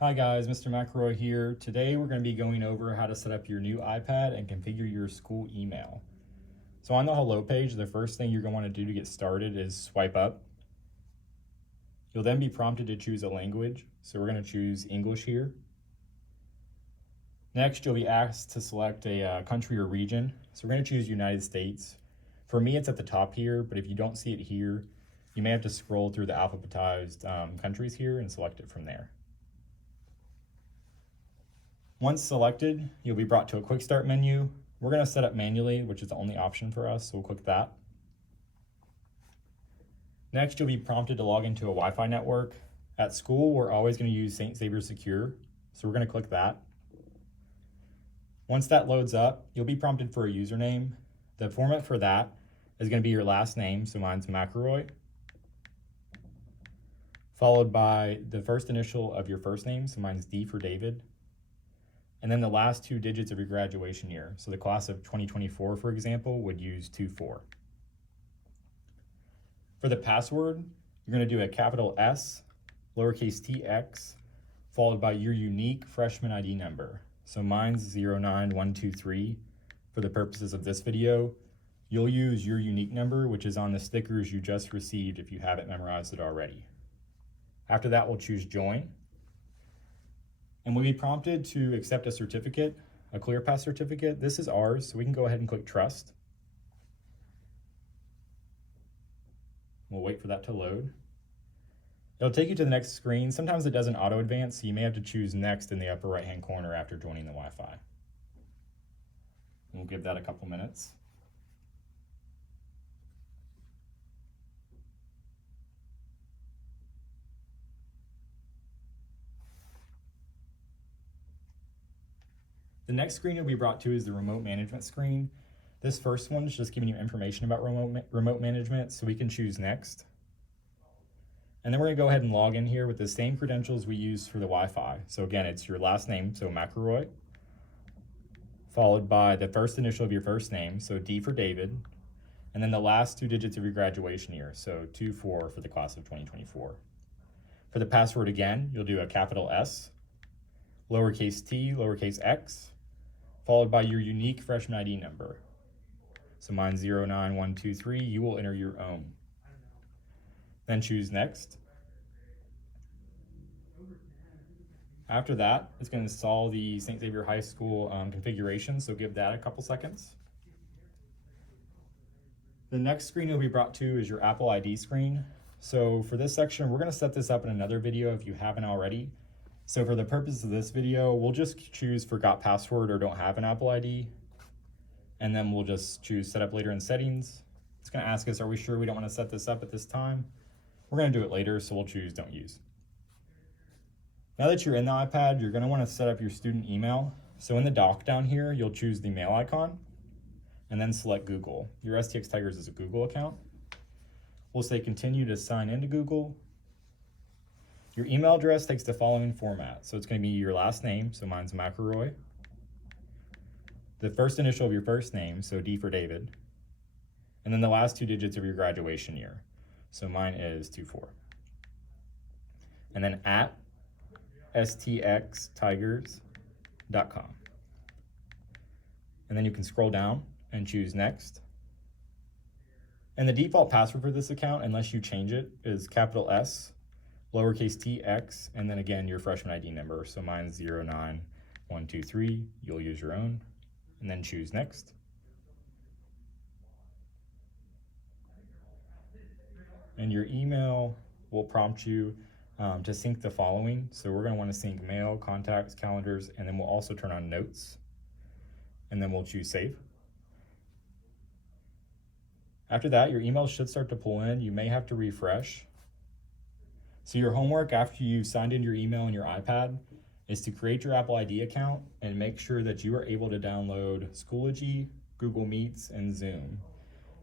Hi guys, Mr. McElroy here. Today we're going to be going over how to set up your new iPad and configure your school email. So on the hello page, the first thing you're going to want to do to get started is swipe up. You'll then be prompted to choose a language. So we're going to choose English here. Next, you'll be asked to select a country or region. So we're going to choose United States. For me, it's at the top here, but if you don't see it here, you may have to scroll through the alphabetized countries here and select it from there. Once selected, you'll be brought to a quick start menu. We're going to set up manually, which is the only option for us, so we'll click that. Next, you'll be prompted to log into a Wi-Fi network. At school, we're always going to use St. Xavier Secure, so we're going to click that. Once that loads up, you'll be prompted for a username. The format for that is going to be your last name, so mine's McElroy, followed by the first initial of your first name, so mine's D for David, and then the last two digits of your graduation year. So the class of 2024, for example, would use 24. For the password, you're going to do a capital S, lowercase tx, followed by your unique freshman ID number. So mine's 09123. For the purposes of this video, you'll use your unique number, which is on the stickers you just received if you haven't memorized it already. After that, we'll choose join. And we'll be prompted to accept a certificate, a ClearPass certificate. This is ours, so we can go ahead and click trust. We'll wait for that to load. It'll take you to the next screen. Sometimes it doesn't auto advance, so you may have to choose next in the upper right-hand corner after joining the Wi-Fi. We'll give that a couple minutes. The next screen you'll be brought to is the remote management screen. This first one is just giving you information about remote management, so we can choose next. And then we're going to go ahead and log in here with the same credentials we used for the Wi-Fi. So again, it's your last name, so McElroy, followed by the first initial of your first name, so D for David, and then the last two digits of your graduation year, so 24 for the class of 2024. For the password again, you'll do a capital S, lowercase t, lowercase x, followed by your unique freshman ID number. So mine's 09123, you will enter your own. Then choose next. After that, it's going to install the St. Xavier High School configuration, so give that a couple seconds. The next screen you'll be brought to is your Apple ID screen. So for this section, we're going to set this up in another video if you haven't already. So for the purpose of this video, we'll just choose forgot password or don't have an Apple ID. And then we'll just choose set up later in settings. It's going to ask us, are we sure we don't want to set this up at this time? We're going to do it later, so we'll choose don't use. Now that you're in the iPad, you're going to want to set up your student email. So in the dock down here, you'll choose the mail icon and then select Google. Your STX Tigers is a Google account. We'll say continue to sign into Google. Your email address takes the following format. So it's going to be your last name, so mine's McElroy, the first initial of your first name, so D for David, and then the last two digits of your graduation year. So mine is 24. And then at stxtigers.com. And then you can scroll down and choose next. And the default password for this account, unless you change it, is capital S, lowercase tx, and then again your freshman ID number. So mine's 09123. You'll use your own, and then choose next. And your email will prompt you to sync the following. So we're going to want to sync mail, contacts, calendars, and then we'll also turn on notes. And then we'll choose save. After that, your email should start to pull in. You may have to refresh. So your homework after you've signed in your email on your iPad is to create your Apple ID account and make sure that you are able to download Schoology, Google Meets, and Zoom.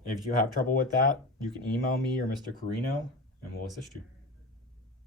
If you have trouble with that, you can email me or Mr. Carino, and we'll assist you.